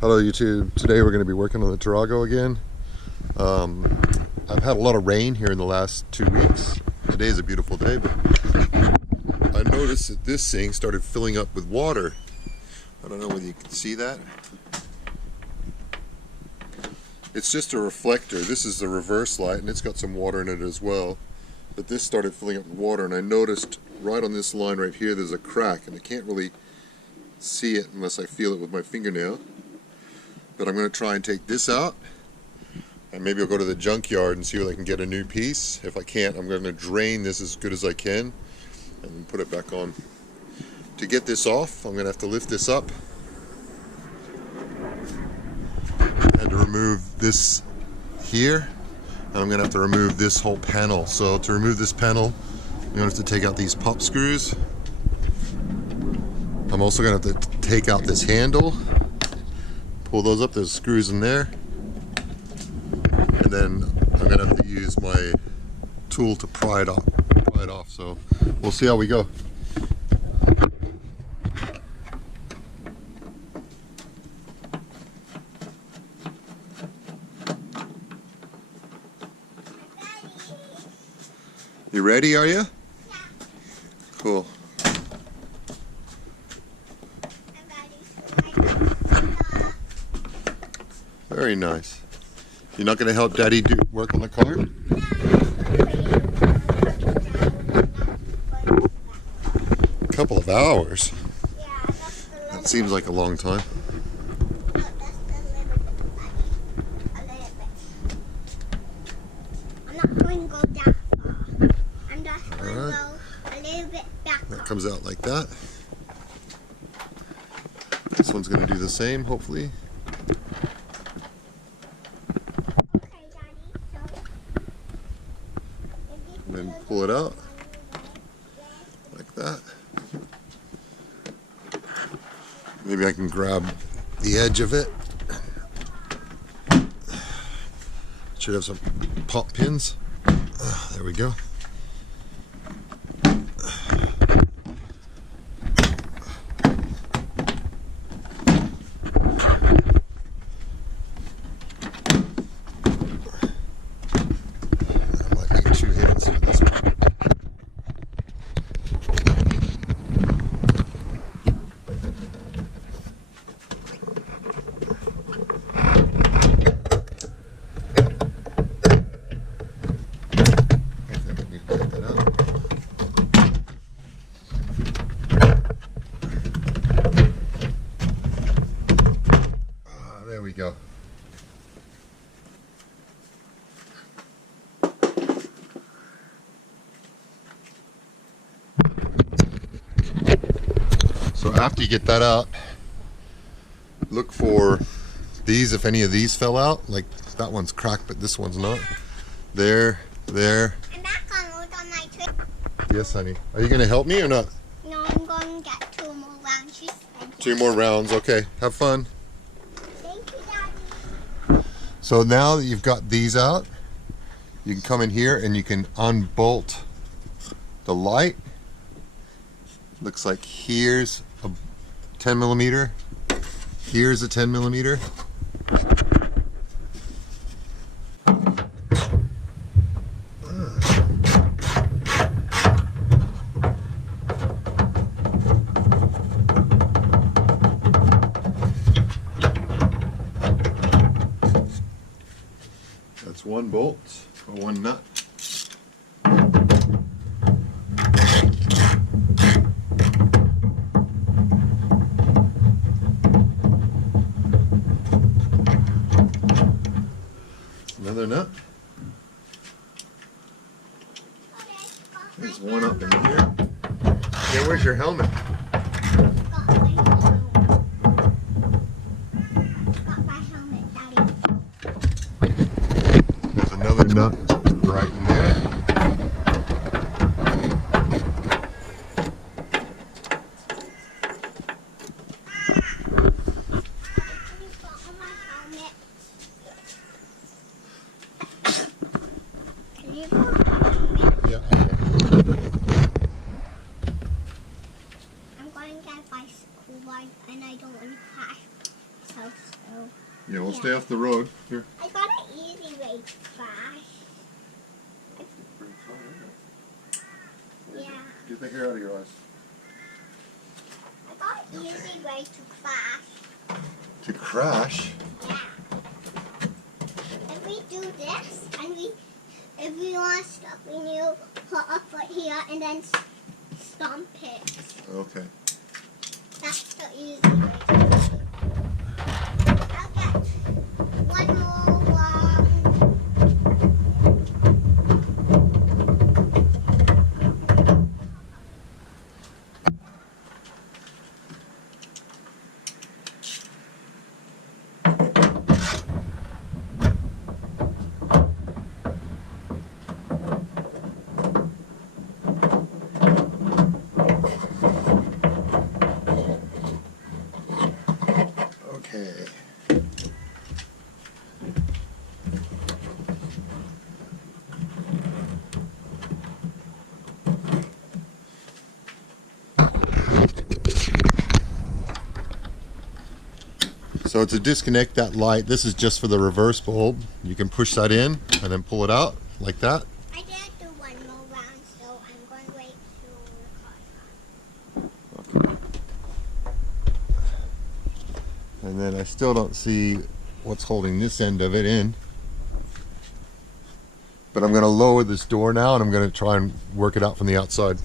Hello YouTube. Today we're going to be working on the Tarago again. I've had a lot of rain here in the last 2 weeks. Today is a beautiful day, but I noticed that this thing started filling up with water. I don't know whether you can see that. It's just a reflector. This is the reverse light and it's got some water in it as well. But this started filling up with water and I noticed right on this line right here there's a crack and I can't really see it unless I feel it with my fingernail. But I'm going to try and take this out and maybe I'll go to the junkyard and see if I can get a new piece. If I can't, I'm going to drain this as good as I can and put it back on. To get this off, I'm going to have to lift this up and to remove this here, and I'm going to have to remove this whole panel. So to remove this panel, I'm going to have to take out these pop screws. I'm also going to have to take out this handle. Pull those up, there's screws in there. And then I'm going to have to use my tool to pry it off. So we'll see how we go. You ready, are you? Yeah. Cool. Very nice. You're not going to help Daddy do work on the car? A couple of hours? That seems like a long time. I'm not going to go that far. I'm just going to go a little bit back. That comes out like that. This one's going to do the same, hopefully. And then pull it out like that. Maybe I can grab the edge of it. Should have some pop pins. There we go. There we go. So after you get that out, look for these, if any of these fell out. Like that one's cracked, but this one's not. There. I'm back on my trip. Yes, honey. Are you going to help me or not? No, I'm going to get 2 more rounds. 2 more rounds. Okay, have fun. Thank you, Daddy. So now that you've got these out, you can come in here and you can unbolt the light. Looks like here's a 10 millimeter. Here's a 10 millimeter. That's one bolt or one nut. Another nut. There's one up in here. Yeah, where's your helmet? Got my helmet, Daddy. There's another nut right in there. Can you put my helmet? Yeah. I'm going to get a bicycle ride and I don't want to crash. So Yeah, we'll stay off the road. Here. I got an easy way to crash. Yeah. Get the hair out of your eyes. I got an easy way to crash. To crash? Yeah. If we do this, and if we want to stop, we need to put a foot here and then stomp it. Okay. That's the easy way to do it. I'll get one more one. Okay. So to disconnect that light, this is just for the reverse bulb. You can push that in and then pull it out like that. I did do one more round, so I'm going to wait till the car's on. And then I still don't see what's holding this end of it in. But I'm going to lower this door now and I'm going to try and work it out from the outside.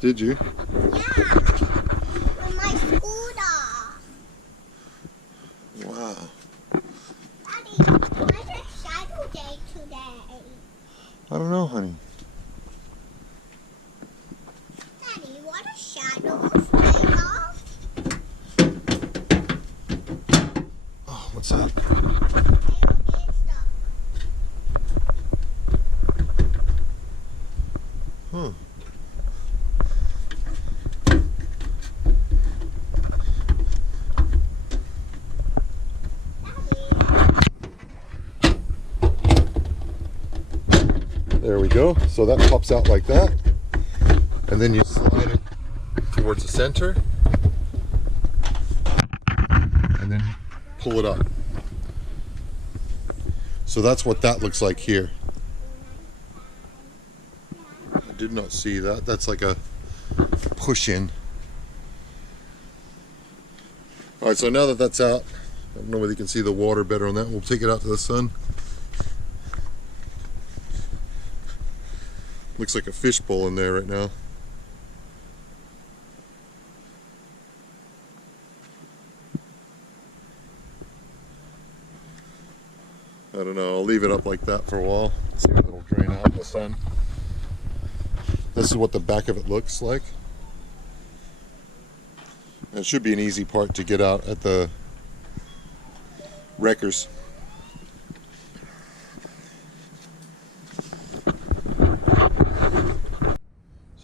Did you? Yeah, with my scooter. Wow. Daddy, what's a shadow day today? I don't know, honey. Daddy, what a shadows made of? Oh, what's that? Huh. There we go. So that pops out like that. And then you slide it towards the center. And then pull it up. So that's what that looks like here. I did not see that. That's like a push in. Alright, so now that that's out, I don't know whether you can see the water better on that. We'll take it out to the sun. Looks like a fishbowl in there right now. I don't know, I'll leave it up like that for a while. See if it'll drain out in the sun. This is what the back of it looks like. It should be an easy part to get out at the wreckers.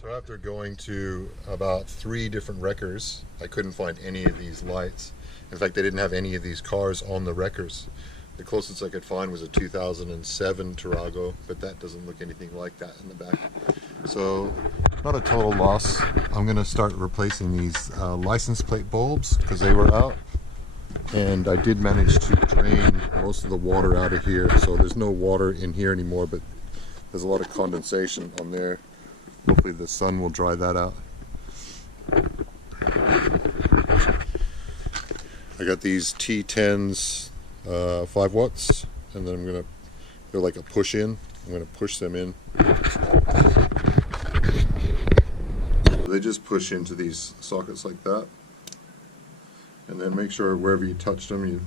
So after going to about 3 different wreckers, I couldn't find any of these lights. In fact, they didn't have any of these cars on the wreckers. The closest I could find was a 2007 Tarago, but that doesn't look anything like that in the back. So, not a total loss. I'm going to start replacing these license plate bulbs because they were out. And I did manage to drain most of the water out of here, so there's no water in here anymore, but there's a lot of condensation on there. Hopefully the sun will dry that out. I got these T10s 5 watts, and then I'm gonna, they're like a push in. I'm gonna push them in. They just push into these sockets like that, and then make sure wherever you touched them, you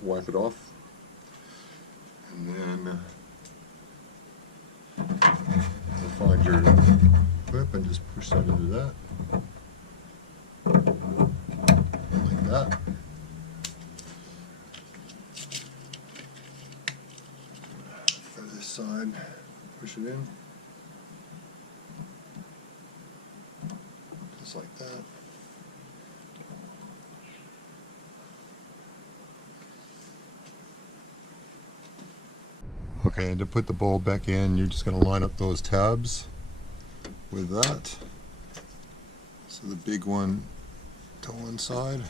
wipe it off, and then you'll find your clip and just push that into that, like that. For this side, push it in, just like that. Okay, and to put the bulb back in, you're just going to line up those tabs with that. So the big one to one side.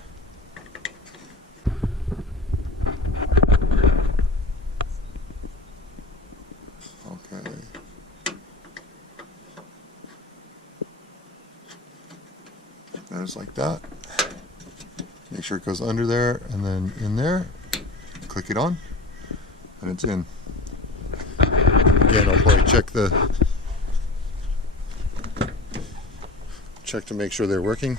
Okay. There's like that. Make sure it goes under there and then in there. Click it on and it's in. Again, I'll probably check to make sure they're working.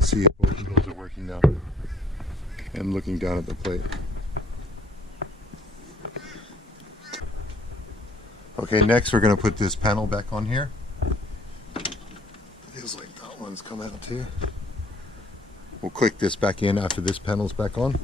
See if both of those are working now. And looking down at the plate. Okay, next we're going to put this panel back on here. Feels like that one's come out too. We'll click this back in after this panel's back on.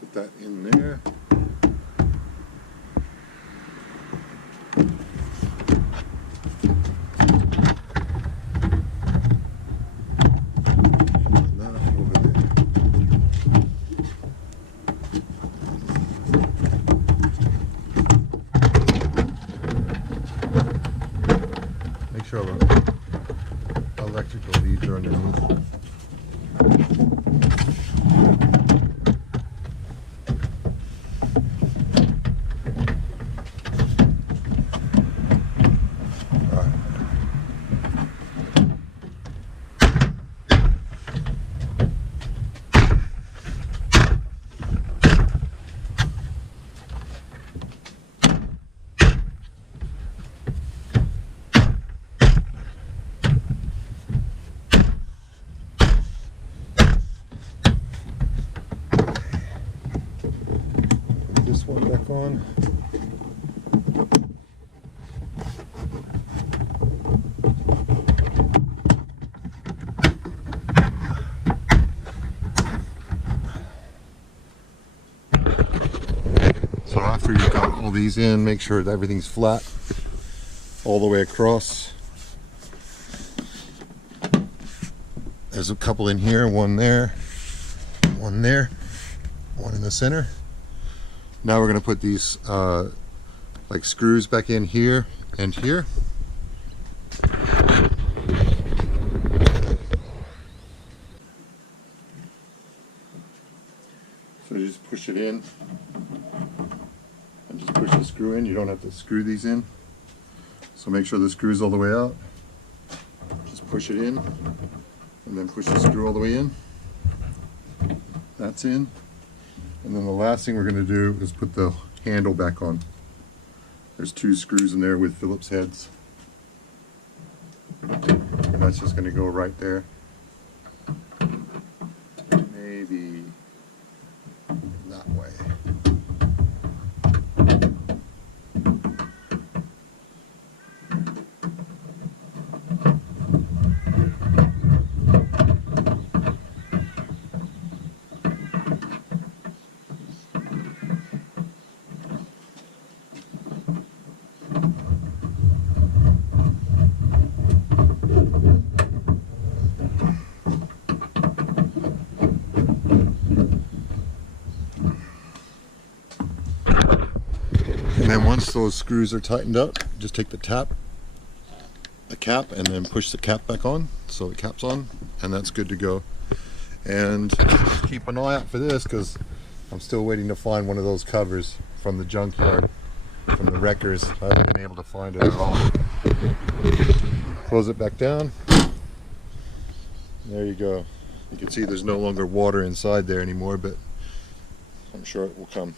Put that in there. Make sure the electrical leads are underneath. This one back on. So after you've got all these in, make sure that everything's flat all the way across. There's a couple in here, one there, one there, one in the center. Now we're going to put these like screws back in here and here. So you just push it in and just push the screw in. You don't have to screw these in. So make sure the screw's all the way out. Just push it in and then push the screw all the way in. That's in. And then the last thing we're going to do is put the handle back on. There's 2 screws in there with Phillips heads. And that's just going to go right there. Maybe that way. And then once those screws are tightened up, just take the cap, and then push the cap back on, so the cap's on, and that's good to go. And keep an eye out for this, because I'm still waiting to find one of those covers from the junkyard, from the wreckers. I haven't been able to find it at all. Close it back down. There you go. You can see there's no longer water inside there anymore, but I'm sure it will come.